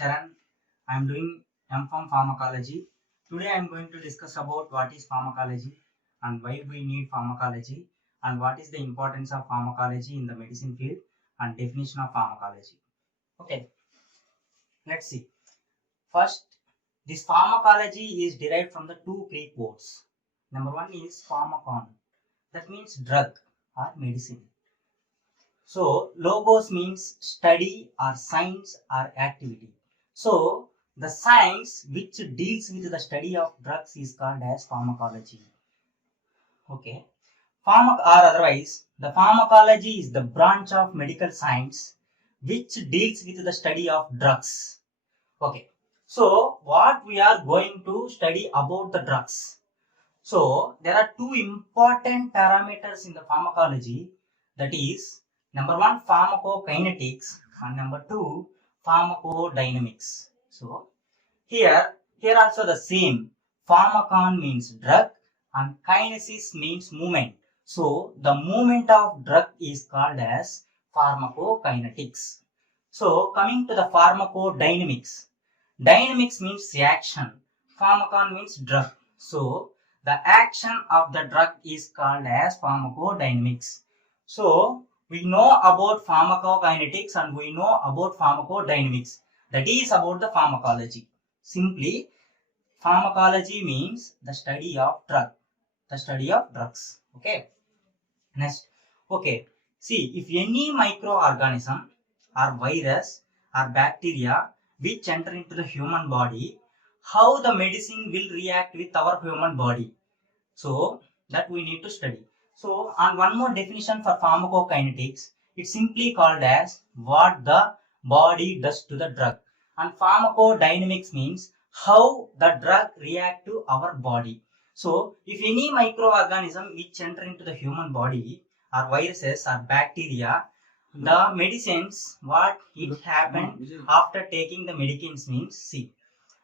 Charan. I am doing M.Pharm Pharmacology. Today I am going to discuss about what is pharmacology and why we need pharmacology and what is the importance of pharmacology in the medicine field and definition of pharmacology. Okay, let's see. First, this pharmacology is derived from the two Greek words. Number one is pharmakon, that means drug or medicine. So logos means study or science or activity. So the science which deals with the study of drugs is called as pharmacology. Okay. Or otherwise, the pharmacology is the branch of medical science which deals with the study of drugs. Okay. So what we are going to study about the drugs. So there are two important parameters in the pharmacology, that is number one pharmacokinetics and number two pharmacodynamics. So here also the same, pharmakon means drug and kinesis means movement. So the movement of drug is called as pharmacokinetics. So coming to the pharmacodynamics, dynamics means action, pharmakon means drug. So the action of the drug is called as pharmacodynamics. So we know about pharmacokinetics and we know about pharmacodynamics. That is about the pharmacology. Simply, pharmacology means the study of drugs. Okay. Next. Okay. See, if any microorganism or virus or bacteria which enter into the human body, how the medicine will react with our human body. So that we need to study. So, and one more definition for pharmacokinetics, it's simply called as what the body does to the drug. And pharmacodynamics means how the drug react to our body. So, if any microorganism which enter into the human body or viruses or bacteria, the medicines, what it happened after taking the medicines means, see,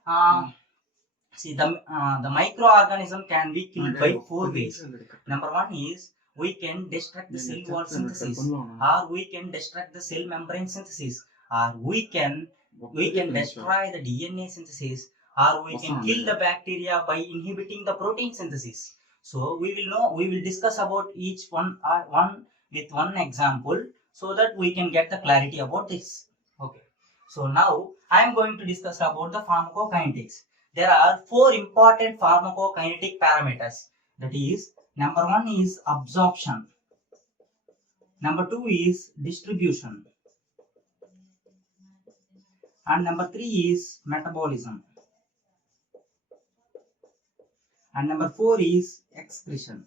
the microorganism can be killed by four ways. Number one is we can destruct the cell wall synthesis, or we can destruct the cell membrane synthesis, or we can destroy the DNA synthesis, or we can kill the bacteria by inhibiting the protein synthesis. So we will discuss about each one with one example so that we can get the clarity about this. Okay. So now I am going to discuss about the pharmacokinetics. There are four important pharmacokinetic parameters. That is, number one is absorption. Number two is distribution. And number three is metabolism. And number four is excretion.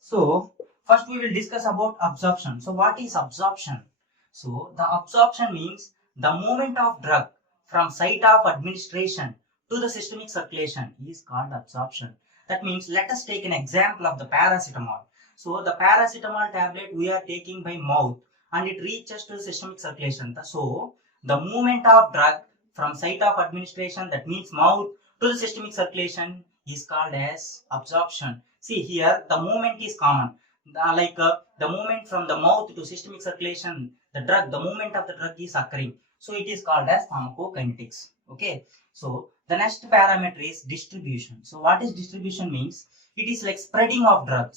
So, first we will discuss about absorption. So, what is absorption? So, the absorption means the movement of drug from site of administration to the systemic circulation is called absorption. That means, let us take an example of the paracetamol. So, the paracetamol tablet we are taking by mouth and it reaches to the systemic circulation. So, the movement of drug from site of administration, that means mouth, to the systemic circulation is called as absorption. See here, the movement is common. The movement from the mouth to systemic circulation, the movement of the drug is occurring. So it is called as pharmacokinetics. Okay. So the next parameter is distribution. So what is distribution means? It is like spreading of drug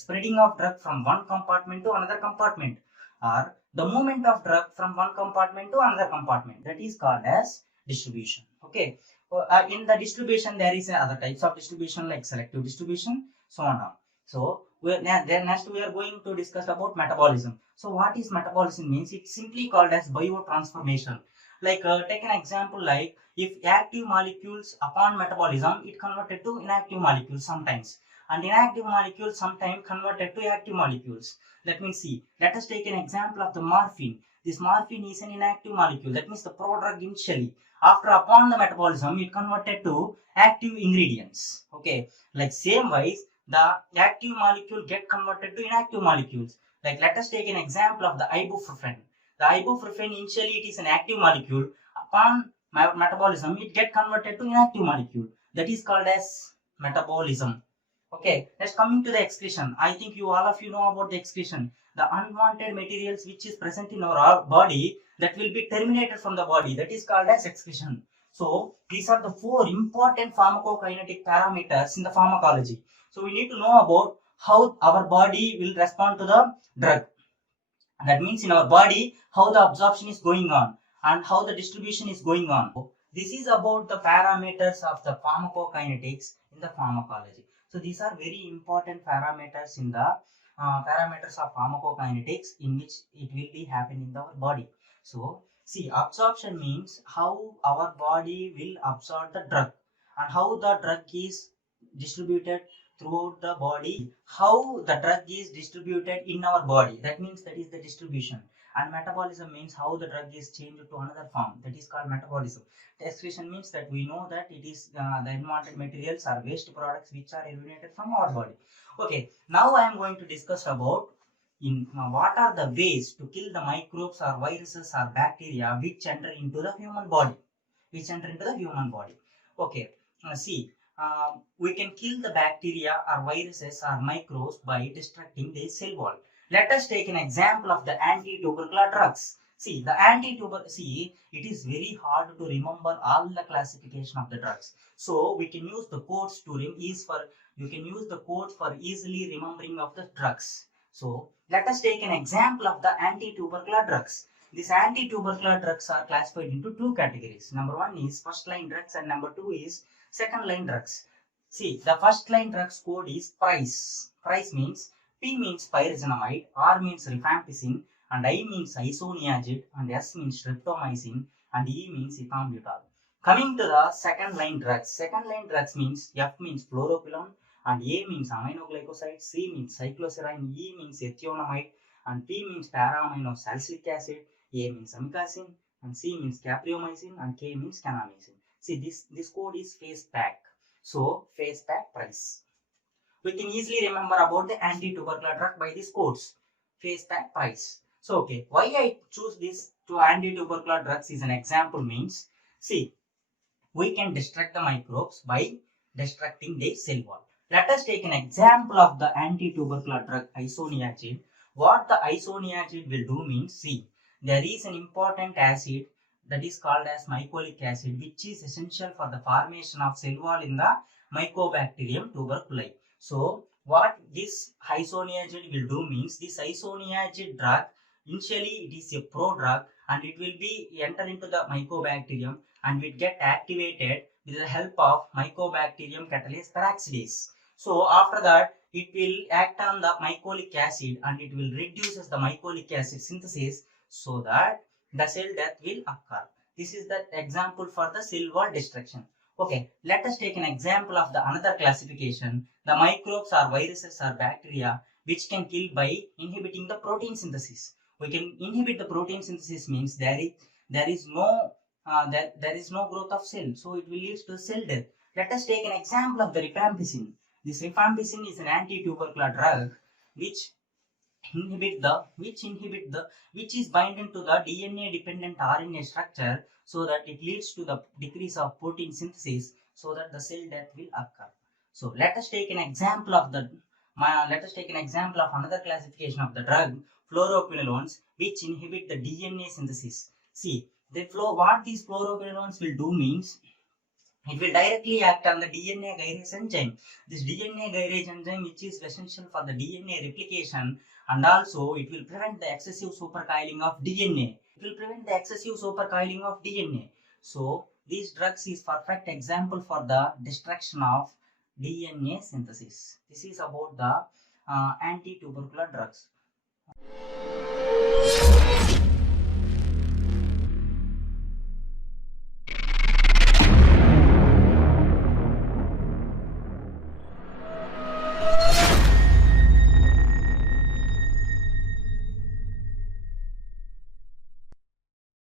from one compartment to another compartment, or the movement of drug from one compartment to another compartment. That is called as distribution. Okay. In the distribution, there is other types of distribution like selective distribution, so on. So next we are going to discuss about metabolism. So what is metabolism means? It's simply called as biotransformation. Like take an example, like if active molecules upon metabolism, it converted to inactive molecules sometimes, and inactive molecules sometimes converted to active molecules. Let me see. Let us take an example of the morphine. This morphine is an inactive molecule. That means the prodrug initially. After upon the metabolism, it converted to active ingredients. Okay. Like same wise, the active molecule get converted to inactive molecules. Like let us take an example of the ibuprofen. The ibuprofen initially it is an active molecule. Upon metabolism, it get converted to inactive molecule. That is called as metabolism. Okay, let's coming to the excretion. I think all of you know about the excretion. The unwanted materials which is present in our body, that will be terminated from the body. That is called as excretion. So these are the 4 important pharmacokinetic parameters in the pharmacology. So we need to know about how our body will respond to the drug. That means in our body, how the absorption is going on and how the distribution is going on. This is about the parameters of the pharmacokinetics in the pharmacology. So these are very important parameters in the parameters of pharmacokinetics in which it will be happening in our body. So see, absorption means how our body will absorb the drug and how the drug is distributed throughout the body, how the drug is distributed in our body. That means that is the distribution. And metabolism means how the drug is changed to another form. That is called metabolism. Excretion means that we know that it is the unwanted materials or waste products which are eliminated from our body. Okay, now I am going to discuss about what are the ways to kill the microbes or viruses or bacteria which enter into the human body. Okay, see. We can kill the bacteria or viruses or microbes by destructing their cell wall. Let us take an example of the anti-tubercular drugs. See, it is very hard to remember all the classification of the drugs. So we can use the codes for easily remembering of the drugs. So let us take an example of the anti-tubercular drugs. These anti-tubercular drugs are classified into 2 categories. Number 1 is first line drugs and number 2 is second line drugs. See, the first line drugs code is price. Price means P means pyrazinamide, R means rifampicin, and I means isoniazid, and S means streptomycin, and E means ethambutol. Coming to the second line drugs. Second line drugs means F means fluoroquinolone, and A means aminoglycoside, C means cycloserine, E means ethionamide, and P means para-aminosalicylic acid, A means amikacin, and C means capreomycin, and K means kanamycin. See, this code is phase pack. So phase pack price. We can easily remember about the anti-tubercular drug by these codes. Phase pack price. So okay, why I choose these 2 anti-tubercular drugs is an example means, see, we can destruct the microbes by destructing their cell wall. Let us take an example of the anti-tubercular drug isoniazid. What the isoniazid will do means, see, there is an important acid that is called as mycolic acid, which is essential for the formation of cell wall in the Mycobacterium tuberculi. So what this isoniazid will do means, this isoniazid drug, initially it is a prodrug and it will be enter into the Mycobacterium and will get activated with the help of Mycobacterium catalase peroxidase. So after that, it will act on the mycolic acid and it will reduces the mycolic acid synthesis so that the cell death will occur. This is the example for the cell wall destruction. Okay, let us take an example of the another classification, the microbes or viruses or bacteria which can kill by inhibiting the protein synthesis. We can inhibit the protein synthesis means there is no growth of cell, so it will lead to cell death. Let us take an example of the rifampicin. This rifampicin is an anti-tubercular drug which is binding to the DNA dependent RNA structure so that it leads to the decrease of protein synthesis so that the cell death will occur. So let us take an example of another classification of the drug, fluoroquinolones, which inhibit the DNA synthesis. See, what these fluoroquinolones will do means, it will directly act on the DNA gyrase enzyme. This DNA gyrase enzyme, which is essential for the DNA replication, and also it will prevent the excessive supercoiling of DNA. So these drugs is perfect example for the destruction of DNA synthesis. This is about the anti-tubercular drugs.